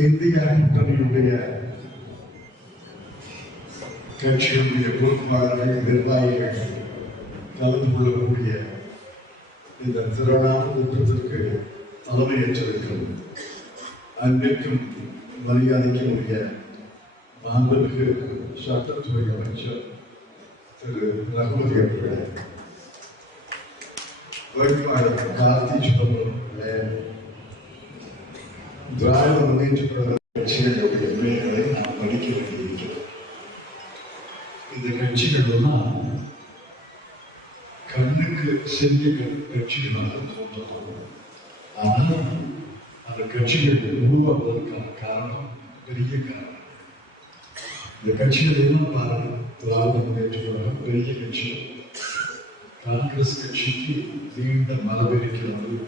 இந்திய கூட்டணியுடைய கட்சியுடைய பொறுப்பாளர்கள் நிர்வாகிகள் கலந்து கொள்ளக்கூடிய இந்த திரளான கூட்டத்திற்கு தலைமையேற்றிருக்கும் அன்பிற்கும் மரியாதைக்கும் உரிய மாண்புமிகு சட்டத்துறை அமைச்சர் திரு ரகுபதி அவர்களே வேட்பாளர் கார்த்தி சிதம்பரம் அவர்களே திராவிட முன்னேற்ற கழக கட்சிகளுடைய நான் நாம் படிக்க வேண்டியிருக்கிறோம் இந்த கட்சிகள் எல்லாம் கண்ணுக்கு செஞ்ச கட்சிகளாக தோன்றலாம் ஆனால் அந்த கட்சிகள் உருவாவதற்கான காரணம் பெரிய காரணம். இந்த கட்சிகள் எல்லாம் பாருங்க திராவிட முன்னேற்ற கழகம் பெரிய கட்சி. காங்கிரஸ் கட்சிக்கு நீண்ட மரபிருக்கிறது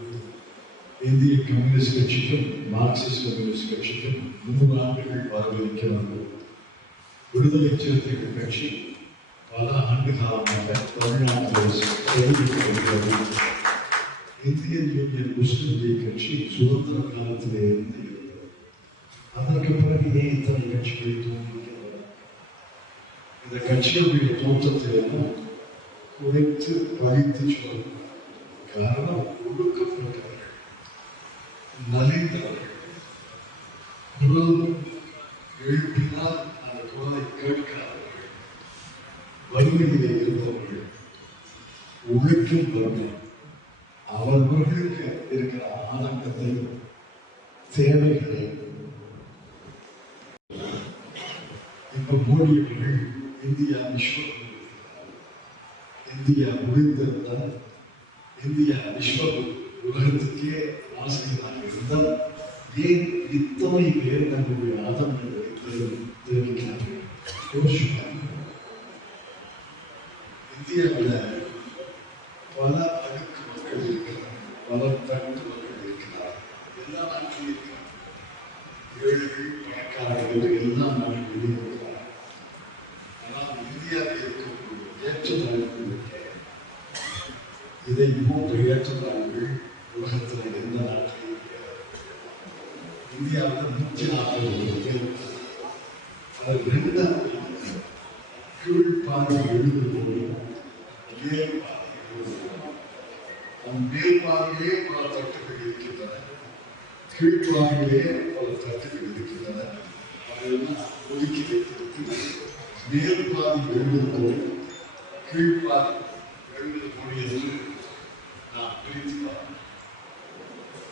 இந்திய கம்யூனிஸ்ட் கட்சிக்கும் மார்க்சிஸ்ட் கம்யூனிஸ்ட் கட்சிக்கும் நூறு ஆண்டுகள் வரவிருக்கிறது விடுதலை சிறுத்தைகள் கட்சி பல ஆண்டு காலமாக தமிழ்நாட்டில் செயல்பட்டு வருகிறது இந்தியன் யூனியன் முஸ்லிம் லீக் கட்சி சுதந்திர காலத்திலே இருந்து இருந்தது அதற்கு பிறகு ஏன் இத்தனை கட்சிகளை தோன்றுகிறது இந்த கட்சிகளுடைய தோற்றத்திலெல்லாம் குறைத்து பழித்து சொல்லணும் காரணம் ஒடுக்கப்பட்டவர்கள். நலிந்தவர்கள் குரல் எழுப்பினால் அந்த குரலை வறுமையிலே இருந்தவர்கள் உழைக்கும் வறுமை அவர்களுக்கு இருக்கிற தேவைகளை இப்ப மோடி அவர்கள் இந்தியா விஸ்வ இந்தியா முடிந்திருந்தால் இந்தியா விஸ்வகுரு உலகத்துக்கே ஆசிரியராக இருந்தால் ஏன் இத்தனை பேர் நம்முடைய ஆதரவுகளை தெரி- தெரிவிக்கிறார்கள் யோசிச்சு பாருங்க. இந்தியாவில் பல அடுக்கு மக்கள் இருக்கிறார் பல தட்டு மக்கள் இருக்கிறார் எல்லா நாட்டிலும் இருக்கிறார் ஏழைகள் பணக்காரர்கள் எல்லா நாட்டிலும் இருக்கிறார் ஆனால் இந்தியாவில் இருக்கக்கூடிய ஏற்றத்தாழ்வுகள் இதை போன்ற ஏற்றத்தாழ்வுகள் உலகத்தில் எந்த நாட்டிலும் கிடையாது. இந்தியாவில் நூற்றி நாற்பது பேர் அது ரெண்டாவது கீழ்ப்பாதி எழுது போது மேல் பாதி எழுது நம் மேல் பாதியிலே பல தட்டுகள் இருக்கின்றன கீழ்ப்பாதியிலே பல தட்டுகள் இருக்கின்றன அதையெல்லாம் ஒதுக்கி வைத்திருக்கு மேற்பாதி பாதி எழுது போது கீழ்ப்பாதி எழுது போது என்று நாம் பிரித்து பார்க்கணும்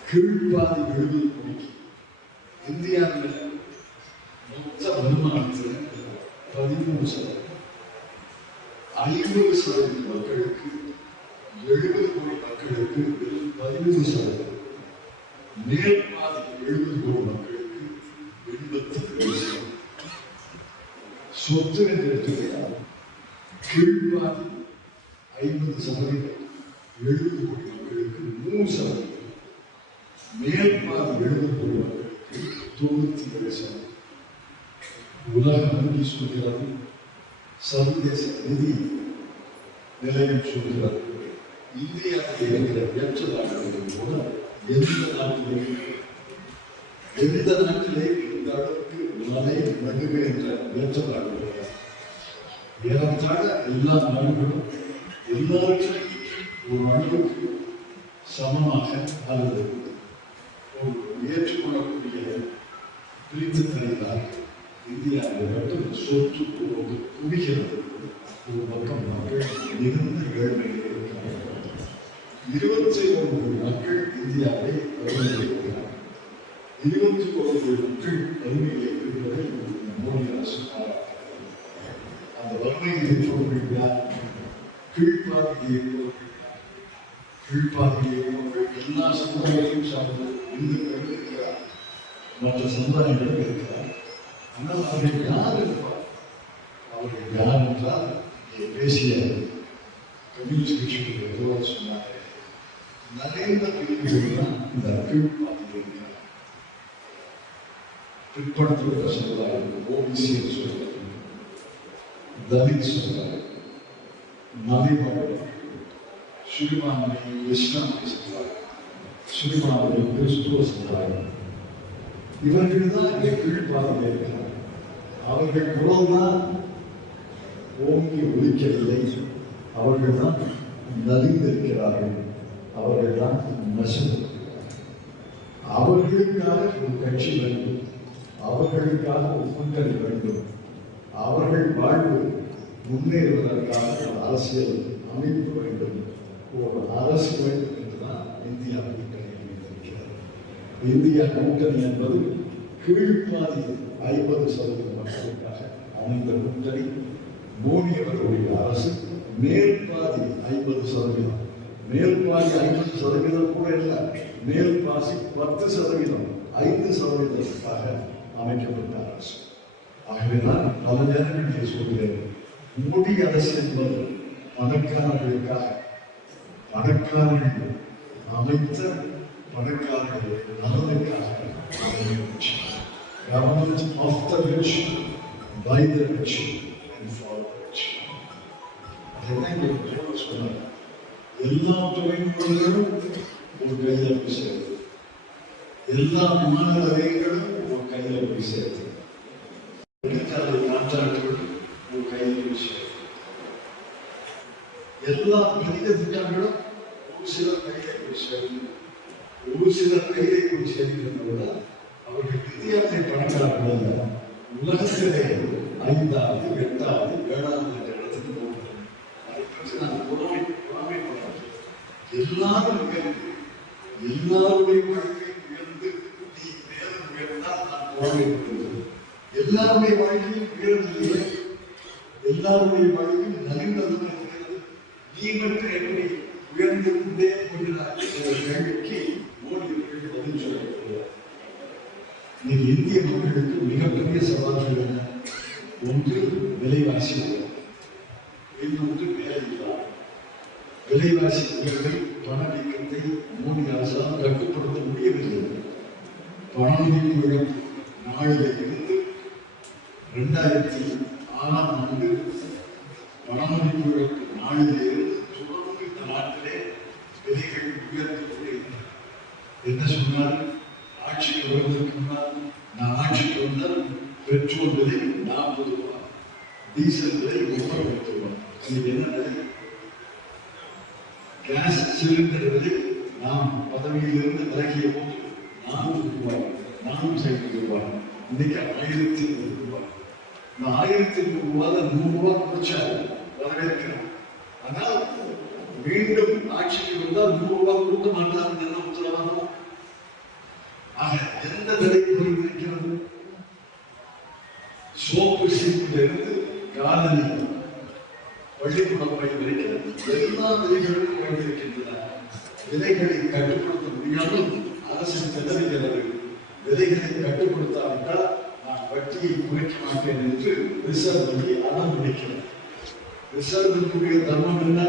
கீழ்ப்பாதி எழுது போது இந்தியாவில் மொத்த வருமானத்தில் பதிமூணு சதவீதம் ஐம்பது சதவீத மக்களுக்கு எழுபது கோடி மக்களுக்கு வெறும் பதிமூணு சதவீதம். மேல் பாதி எழுபது கோடி மக்களுக்கு எண்பத்தி ரெண்டு சதவீதம். சொத்து என்று எடுத்துக்கிறார் கீழ்பாதி ஐம்பது சதவீதம். எழுபது கோடி மக்களுக்கு மூணு சதவீதம். மேல் பாதி எழுபது கோடி மக்களுக்கு தொண்ணூத்தி ஏழு சதவீதம். உலக வங்கி சொல்கிறது சர்வதேச நிதி நிலையம் சொல்கிறது. இந்தியாவில் இருக்கிற கூட எந்த நாட்டிலே எந்த நாட்டிலே இந்த அளவுக்கு மலை நடுவே என்ற ஏற்றதாளர்கள் ஏறத்தாழ எல்லா நாடுகளும் எல்லாவற்றையும் ஒரு அளவுக்கு சமமாக அல்லது ஒரு ஏற்றுக்கொள்ளக்கூடிய பிரித்து தருகிறார் இந்தியாவில் மட்டும் சொத்து போவது குவிகிறது ஒரு பக்கம் மக்கள் மிகுந்த ஏழ்மையில் இருபத்தி ஒன்பது மக்கள் இந்தியாவை வறுமையில் இருக்கிறார்கள் இருபத்தி ஒன்பது மக்கள் வறுமையில் இருக்கிறதை மோடி அரசு பாராட்டுகிறது அந்த வறுமையில் இருப்பவர்கள் யார் கீழ்ப்பாதியில் இருப்பவர்கள் யார் கீழ்ப்பாதியில் இருப்பவர்கள் எல்லா சமுதாயத்தையும் சார்ந்த இந்துக்கள் இருக்கிறார் மற்ற சமுதாயங்களும் இருக்கிறார் ஆனால் அவர்கள் யார் இருப்பார் அவர்கள் யார் என்றால் இங்கே பேசிய கம்யூனிஸ்ட் கட்சியுடைய தோழர் நரேந்திர நலிந்த இந்த கீழ்ப்பாதியில் இருக்கிறார் பிற்படுத்தப்பட்ட சமுதாயம் ஓபிசி சொல்றாரு. தலித் சமுதாயம் மலைவாழ் சிறுபான்மை இஸ்லாமிய சமுதாயம் சிறுபான்மை கிறிஸ்துவ சமுதாயம் இவர்கள் தான் இங்கே கீழ்ப்பாதையில் இருக்கிறார்கள் அவர்கள் குரல் தான் ஓங்கி ஒலிக்கவில்லை. அவர்கள் தான் நலிந்திருக்கிறார்கள். அவர்கள் தான் அவர்களுக்காக ஒரு கட்சி வேண்டும். அவர்களுக்காக ஒரு கூட்டணி வேண்டும். அவர்கள் வாழ்வு முன்னேறுவதற்காக ஒரு அரசியல் அமைப்பு வேண்டும். ஒரு அரசு வேண்டும் என்றுதான் இந்தியா கூட்டணி அமைந்திருக்கிறது இந்தியா கூட்டணி என்பது கீழ்ப்பாதி ஐம்பது சதவீத மக்களுக்காக அமைந்த கூட்டணி. மோடி அவர்களுடைய அரசு. மேற்பாதி ஐம்பது சதவீதம் மேற்பாதி ஐம்பது சதவீதம் கூட இல்லை மேல்பாசி பத்து சதவீதம் ஐந்து சதவீதத்துக்காக அமைக்கப்பட்ட அரசு ஆகவேதான் பல நேரங்களில் சொல்கிறேன் மோடி அரசு என்பது பணக்காரர்களுக்காக பணக்காரர்கள் அமைத்த பணக்காரர்கள் நலனுக்காக அமைந்துச்சு government of the rich by the rich and for the rich அதுதான் இங்க முதல்வர் சொன்னார் எல்லா துறைமுகங்களும் ஒரு கையில போய் சேருது எல்லா விமான நிலையங்களும் ஒரு கையில போய் சேருது வெளிநாட்டு கான்ட்ராக்டுகள் ஒரு கையில போய் சேருது எல்லா பெரிய திட்டங்களும் ஒரு சிலர் கையில போய் சேருது ஒரு சிலர் கையில போய் சேர்க்கிறத விட அவர்கள் இந்தியாவிலே பணக்காரர்கள் அல்ல உலகத்திலே ஐந்தாவது எட்டாவது ஏழாவது என்ற இடத்துக்கு போகிறார்கள் அதை பற்றி நான் பொறாமை பொறாமைப்படுறேன் எல்லாரும் உயர்ந்து எல்லாருடைய வாழ்க்கை உயர்ந்து நீ மேலும் உயர்ந்தால் நான் பொறாமைப்படுகிறேன் எல்லாருடைய வாழ்க்கையும் உயர்ந்ததில்லை எல்லாருடைய வாழ்க்கையும் நலிந்ததும் இருக்கிறது. நீ மட்டும் எப்படி உயர்ந்து கொண்டே போகிறாய் என்ற கேள்விக்கு மோடி பதில் சொல்லப்படுகிறார் இன்னைக்கு இந்திய மக்களுக்கு மிகப்பெரிய சவால்கள் என்ன? ஒன்று விலைவாசி உயர்வு. இன்னொன்று வேலையில்லா விலைவாசி உயர்வை பணவீக்கத்தை மோடி அரசால் கட்டுப்படுத்த முடியவில்லை பணவீக்க இழப்பு நாளில் இருந்து இரண்டாயிரத்தி ஆறாம் ஆண்டு பணமதிப்பு இழப்பு நாளில் இருந்து தொடர்ந்து இந்த நாட்டிலே விலைகள் உயர்ந்து கொண்டிருக்கின்றன என்ன சொன்னார் ஆட்சிக்கு வருவதற்கு முன்னால் நான் ஆட்சிக்கு வந்தால் பெட்ரோல் விலை நாற்பது ரூபாய் டீசல் விலை முப்பது ரூபாய் இது என்ன கேஸ் சிலிண்டர் விலை நாம் பதவியிலிருந்து விலகிய போது நானூறு ரூபாய் நானூற்றி ஐம்பது ரூபாய். இன்னைக்கு ஆயிரத்தி நூறு ரூபாய். இந்த ஆயிரத்தி நூறு ரூபாய் நூறு ரூபாய் குறைச்சா வரவேற்கிறோம். ஆனால் மீண்டும் ஆட்சிக்கு வந்தால் நூறு ரூபாய் கொடுக்க மாட்டாங்க என்ன உத்தரவாதம் ஆக எந்த விலை குறைந்திருக்கிறது சோப்பு சீப்பிலிருந்து காலனி பள்ளிக்கூடம் பயன்படுகிறது எல்லா விலைகளும் குறைந்திருக்கின்றன விலைகளை கட்டுப்படுத்த முடியாமல் அரசு திணறுகிறது விலைகளை கட்டுப்படுத்தாவிட்டால் நான் வட்டியை குறைக்க மாட்டேன் என்று ரிசர்வ் வங்கி அடம் பிடிக்கிறது ரிசர்வ் வங்கியுடைய தர்மம் என்ன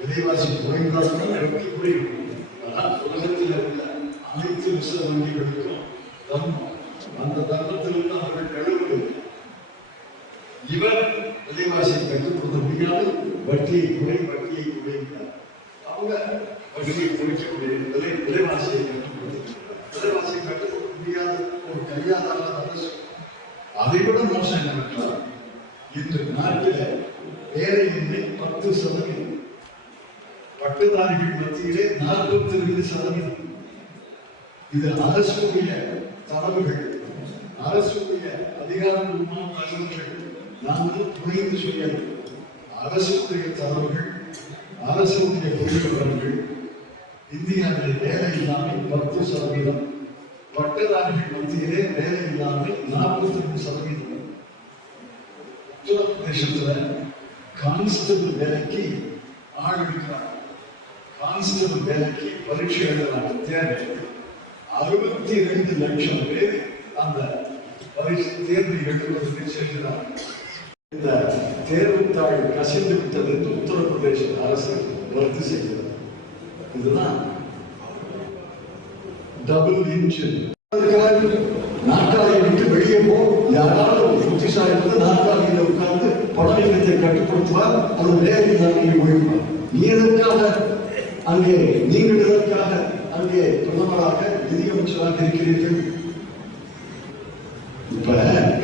விலைவாசி குறைந்தால்தான் வட்டி குறையும் ஆனால் உலகத்தில் உள்ள அனைத்து ரிசர்வ் வங்கிகளுக்கும் தர்மம் அந்த தர்மத்திலிருந்து அவர்கள் கழுவுவது இவர் விலைவாசியை கட்டுப்படுத்த முடியாது. வட்டியை குறை வட்டியை குறைக்கிறார் அவங்க வட்டியை குறைக்கக்கூடிய முடியும் விலை விலைவாசியை கொடுத்திருக்கிறார் விலைவாசியை கட்டுப்படுத்த முடியாத ஒரு கையாளாத அரசு அதை விட மோசம் என்னவென்றால் இன்று நாட்டில் வேலையின்மை பத்து சதவீதம். பட்டுதாரிகள் மத்தியிலே நாற்பத்தி ரெண்டு சதவீதம். இது அரசுடைய தரவுகள் அரசுடைய அதிகாரப்பூர்வமான தகவல்கள் நாங்கள் புரிந்து சொல்ல அரசுடைய தரவுகள் அரசுடைய புரிதவர்கள் இந்தியாவில் வேலை இல்லாமல் பத்து சதவீதம் பட்டதாரிகள் மத்தியிலே வேலை இல்லாமல் நாற்பத்தி ரெண்டு சதவீதம். உத்தரப்பிரதேசத்துல கான்ஸ்டபிள் வேலைக்கு ஆள் எடுக்கிறாங்க. கான்ஸ்டபிள் வேலைக்கு பரீட்சை எழுதுறாங்க. தேர்வு. அறுபத்தி ரெண்டு லட்சம் பேர் அந்த பரீட்சை தேர்வு எழுதுவதற்கு செல்கிறார்கள் இந்த தேர்வுத்தாள் கசிந்து விட்டது என்று உத்தரப்பிரதேச அரசு ரத்து செய்கிறது இதுதான் டபுள் இன்ஜின் நாற்காலியை விட்டு வெளியே போ. யாராவது ஒரு புத்திசாலி வந்து நாற்காலியில உட்கார்ந்து பணவீக்கத்தை கட்டுப்படுத்துவார் அது வேலை இல்லாமல் ஒழிப்பார் நீ எதற்காக அங்கே நீங்கள் எதற்காக அங்கே பிரதமராக நிதியமைச்சராக இருக்கிறீர்கள்? இப்ப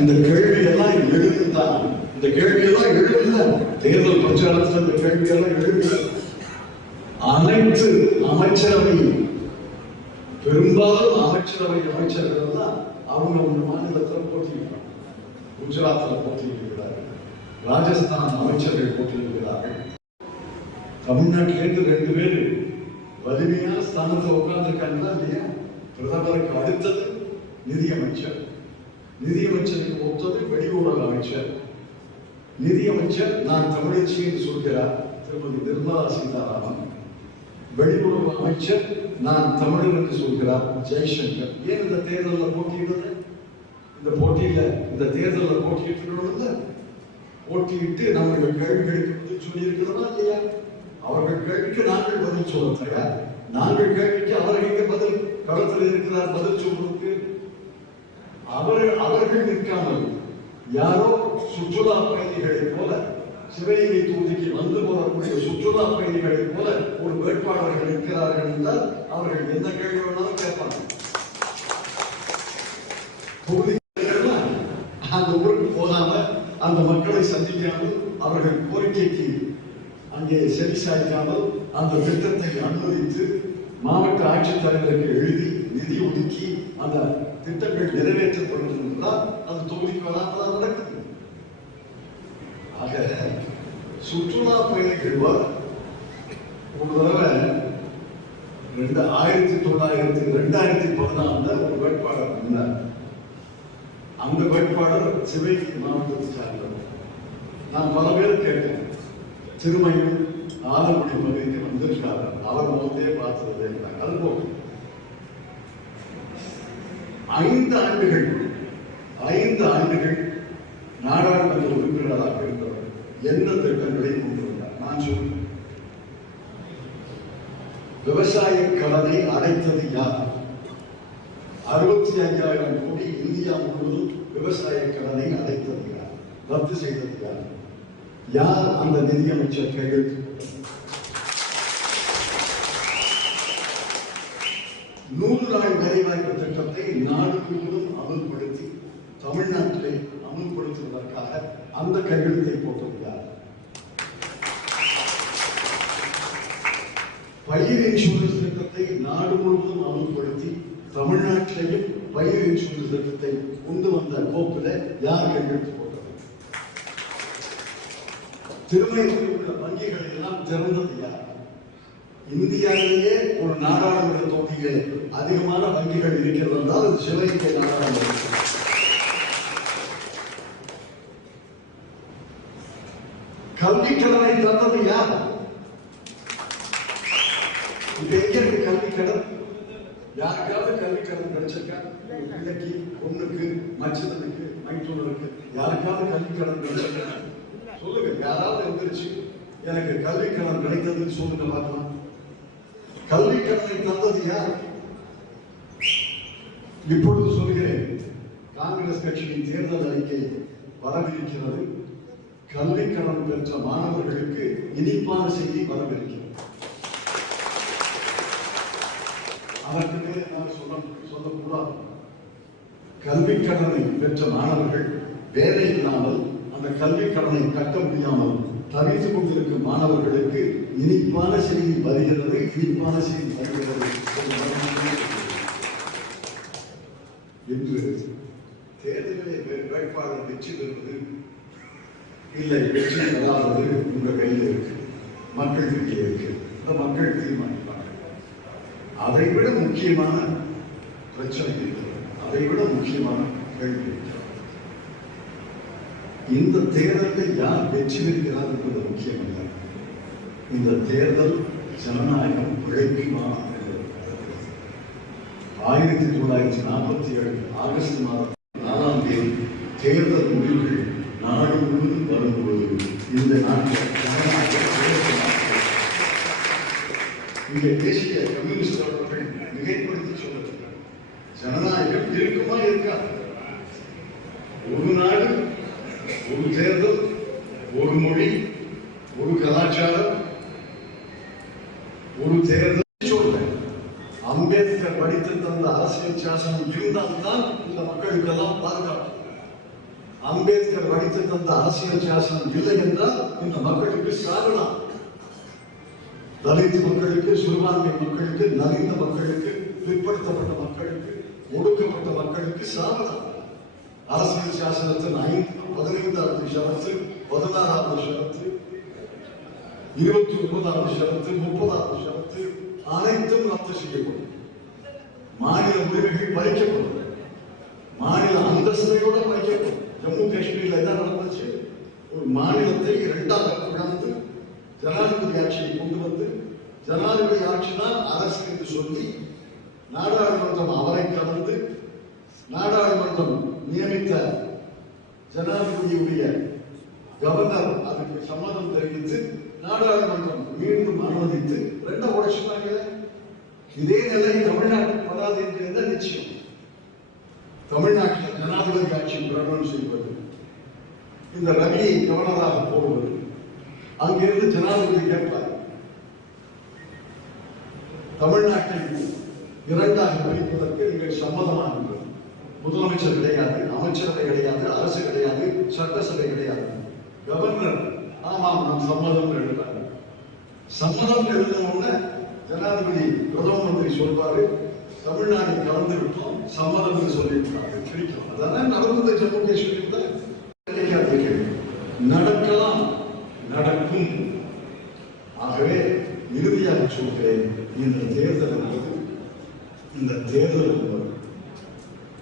இந்த கேள்வி எல்லாம் எழுதுதான் இந்த கேள்வியெல்லாம் எழுதல தேர்தல் பிரச்சாரத்தில் இந்த கேள்வியெல்லாம் எழுதல அனைத்து அமைச்சரவை பெரும்பாலும் அமைச்சரவை அமைச்சர்கள் தான் அவங்க அவங்க மாநிலத்தில் போட்டியிடுறாங்க. குஜராத்தில் போட்டியிடுகிறார்கள். ராஜஸ்தான் அமைச்சர்கள் போட்டியிடுகிறார்கள். தமிழ்நாட்டிலேருந்து ரெண்டு பேர் வலிமையான ஸ்தானத்தில் உட்கார்ந்துருக்காங்கன்னா இல்லையா? பிரதமருக்கு அடுத்தது நிதியமைச்சர் நிதியமைச்சருக்கு ஒத்தது வெளியுறவு அமைச்சர். நிதியமைச்சர் நான் தமிழச்சி என்று சொல்கிறார் திருமதி நிர்மலா சீதாராமன். வெளியுறவு அமைச்சர் நான் தமிழர் என்று சொல்கிறார் ஜெய்சங்கர். ஏன் இந்த தேர்தலில் போட்டியிடுறது? இந்த போட்டியில இந்த தேர்தலில் போட்டியிட்டு போட்டியிட்டு நம்முடைய கேள்விகளுக்கு பதில் சொல்லி இருக்கிறதா இல்லையா? அவர்கள் கேள்விக்கு நாங்கள் பதில் சொல்ல தயார் நாங்கள் கேள்விக்கு அவர்கள் எங்க பதில்? களத்தில் இருக்கிறார் பதில் சொல்றதுக்கு அவர்கள் அவர்கள் நிற்காமல் யாரோ சுற்றுலா பயணிகளைப் போல சிவகங்கை தொகுதிக்கு வந்து போகக்கூடிய சுற்றுலா பயணிகளைப் போல ஒரு வேட்பாளர்கள் இருக்கிறார்கள் என்றால் அவர்கள் எந்த கேள்வி வேணாலும் கேட்பாங்க. அந்த ஊருக்கு போகாம அந்த மக்களை சந்திக்காமல் அவர்கள் கோரிக்கைக்கு அங்கே செவி சாய்க்காமல் அந்த திட்டத்தை அனுமதித்து மாவட்ட ஆட்சித்தலைவருக்கு எழுதி நிதி ஒதுக்கி அந்த திட்டங்கள் நிறைவேற்றப்படுகிறது என்றால் அது தொகுதிக்கு வராமல் நடக்குது? ஆக சுற்றுலா பயணிகள் ஒரு தடவை ரெண்டு ஆயிரத்தி தொள்ளாயிரத்தி ரெண்டாயிரத்தி பதினாலுல ஒரு வேட்பாளர் இருந்தார் அந்த வேட்பாளர் சிவகங்கை மாவட்டத்தை சார்ந்தவர். நான் பல பேர் கேட்டேன். திருமயம் ஆலங்குடி பகுதிக்கு வந்திருக்காரு அவர் முகத்தையே பார்த்தது என்றாங்க அது போகும் ஐந்து ஆண்டுகள் ஐந்து ஆண்டுகள் நாடாளுமன்ற உறுப்பினராக இருந்தவர் என்ன திட்டங்களை கொண்டு வந்தார்? நான் சொல்றேன். விவசாய கடனை அடைத்தது யார்? அறுபத்தி ஐயாயிரம் கோடி இந்தியா முழுவதும் விவசாய கடனை அடைத்தது யார்? ரத்து செய்தது யார்? யார் அந்த நிதியமைச்சர் கையெழுத்து நூறு நாள் வேலைவாய்ப்பு திட்டத்தை நாடு முழுவதும் அமல்படுத்தி தமிழ்நாட்டிலே அமல்படுத்துவதற்காக அந்த கையெழுத்தை போட்டது பயிர் இன்சூரன்ஸ் திட்டத்தை நாடு முழுவதும் அமல்படுத்தி தமிழ்நாட்டிலேயும் பயிர் இன்சூரன்ஸ் திட்டத்தை கொண்டு வந்த கோப்பில் யார் கையெழுத்து போட்டது? திருமணத்தில் உள்ள வங்கிகளை எல்லாம் திறந்தது யார்? இந்தியாவிலேயே ஒரு நாடாளுமன்ற தொகுதியிலே அதிகமான வங்கிகள் இருக்கிறது என்றால் அது சிவகங்கை நாடாளுமன்ற கல்வி தந்தது யார் இப்ப எங்க இருக்கு கல்வி கடன் யாருக்காவது கல்வி கடன் கிடைச்சிருக்கா? ஒரு பிள்ளைக்கு பொண்ணுக்கு மச்சதனுக்கு மைத்தூரனுக்கு யாருக்காவது கல்வி கடன் கிடைச்சிருக்கா? சொல்லுங்க யாராவது எந்திரிச்சு எனக்கு கல்வி கடன் கிடைத்ததுன்னு சொல்லுங்க பார்க்கலாம். கல்வி கடனை தந்தது யார்? இப்பொழுது சொல்கிறேன் காங்கிரஸ் கட்சியின் தேர்தல் அறிக்கை வரவிருக்கிறது. கல்வி கடன் பெற்ற மாணவர்களுக்கு இனிப்பான செய்தி வரவிருக்கிறது. அதற்கு மேலே நான் சொல்ல சொல்லக்கூடாது கல்வி கடனை பெற்ற மாணவர்கள் வேலை இல்லாமல் அந்த கல்வி கடனை கட்ட முடியாமல் தவித்துக் கொண்டிருக்கும் மாணவர்களுக்கு இனிப்பான செய்தி வருகிறது இனிப்பான செய்தி வருகிறது என்று தேர்தலிலே வேட்பாளர் வெற்றி பெறுவது இல்லை வெற்றி பெறாதது உங்க கையில் இருக்கு. மக்கள் கையில் இருக்கு. இந்த மக்கள் தீர்மானிப்பாங்க. அதை விட முக்கியமான பிரச்சனை இருக்கிறது அதை விட முக்கியமான கேள்வி இருக்கிறது இந்த தேர்தலில் யார் வெற்றி பெறுகிறார் என்பது முக்கியமல்ல இந்த தேர்தல் ஜனநாயகம் பிழைக்குமா ஆயிரத்தி தொள்ளாயிரத்தி நாற்பத்தி ஏழு ஆகஸ்ட் மாதம் நாலாம் தேதி தேர்தல் முடிவுகள் நாடு முழுவதும் வரும்போது இந்த நாட்டில் இங்கே தேசிய கம்யூனிஸ்ட் அவர்கள் மிகைப்படுத்தி சொல்லுகிறார் ஜனநாயகம் இருக்குமா இருக்கா ஒரு நாடு ஒரு தேர்தல் ஒரு மொழி ஒரு கலாச்சாரம் ஒரு தேர்தல். சொல்றேன். அம்பேத்கர் படித்து தந்த அரசியல் சாசனம் இருந்தால்தான் இந்த மக்களுக்கெல்லாம் பாதுகாப்பு அம்பேத்கர் வடித்து தந்த அரசியல் சாசனம் இல்லை என்றால் இந்த மக்களுக்கு சாகலாம் தலித் மக்களுக்கு சிறுபான்மை மக்களுக்கு நலிந்த மக்களுக்கு பிற்படுத்தப்பட்ட மக்களுக்கு ஒடுக்கப்பட்ட மக்களுக்கு சாகலாம் அரசியல் சாசனத்தின் ஐந்து பதினைந்தாவது ஷரத்து பதினாறாவது ஷரத்து இருபத்தி ஒன்பதாவது ஷரத்து முப்பதாவது ஷரத்து அனைத்தும் ரத்து செய்யப்படும். மாநில உரிமைகள் பறிக்கப்படும். மாநில அந்தஸ்தையோட பறிக்கப்படும். ஜம்மு காஷ்மீர்ல என்ன நடந்துச்சு? ஒரு மாநிலத்தை இரண்டாக பிளந்து ஜனாதிபதி ஆட்சியை கொண்டு வந்து ஜனாதிபதி ஆட்சி தான் அரசு என்று சொல்லி நாடாளுமன்றம் அவரை கலந்து நாடாளுமன்றம் நியமித்த ஜனாதிபதியுடைய கவர்னர் அதுக்கு சம்மதம் தெரிவித்து நாடாளுமன்றம் மீண்டும் அனுமதித்து ரெண்டாம் உடைச்சுட்டாங்க இதே நிலை தமிழ்நாட்டுக்கு வராது என்று நிச்சயம்? தமிழ்நாட்டில் ஜனாதிபதி ஆட்சி பிரகடனம் செய்வது. இந்த ரவியை கவர்னராக போடுவது. அங்கிருந்து ஜனாதிபதி கேட்பார் தமிழ்நாட்டில் இரண்டாக பிரிப்பதற்கு நீங்கள் சம்மதமா முதலமைச்சர் கிடையாது அமைச்சரவை கிடையாது அரசு கிடையாது சட்டசபை கிடையாது. கவர்னர் ஆமாம் நாம் சம்மதம் எழுதாரு சம்மதம் எழுதின உடனே ஜனாதிபதி பிரதம மந்திரி சொல்வாரு தமிழ்நாடு கலந்து விட்டோம். சம்மதம் என்று சொல்லியிருக்காங்க பிரிக்கலாம் அதான் நடந்தது ஜம்மு காஷ்மீர் தான். கிடைக்காது நடக்கலாம் நடக்கும். ஆகவே இறுதியாக சொல்கிறேன் இந்த தேர்தல் என்பது இந்த தேர்தல் என்பது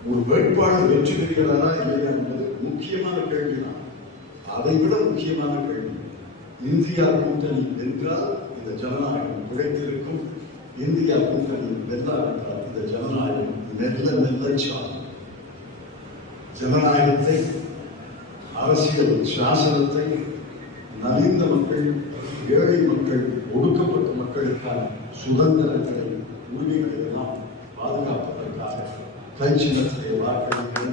ஒரு வேட்பாளர் வெற்றி பெறுகிறாரா இல்லையா என்பது முக்கியமான கேள்விதான் அதை விட முக்கியமான கேள்வி இந்தியா கூட்டணி என்றால் இந்த ஜனநாயகம் குறைத்திருக்கும் இந்தியா கூட்டணி வெல்லாவிட்டால் இந்த ஜனநாயகம் மெல்ல மெல்ல சாரும் ஜனநாயகத்தை அரசியல் சாசனத்தை நலிந்த மக்கள் ஏழை மக்கள் ஒடுக்கப்பட்ட மக்களுக்கான சுதந்திரங்களை உரிமைகளை எல்லாம் பாதுகாப்பதற்காக கைச்சினத்தை வாக்களித்து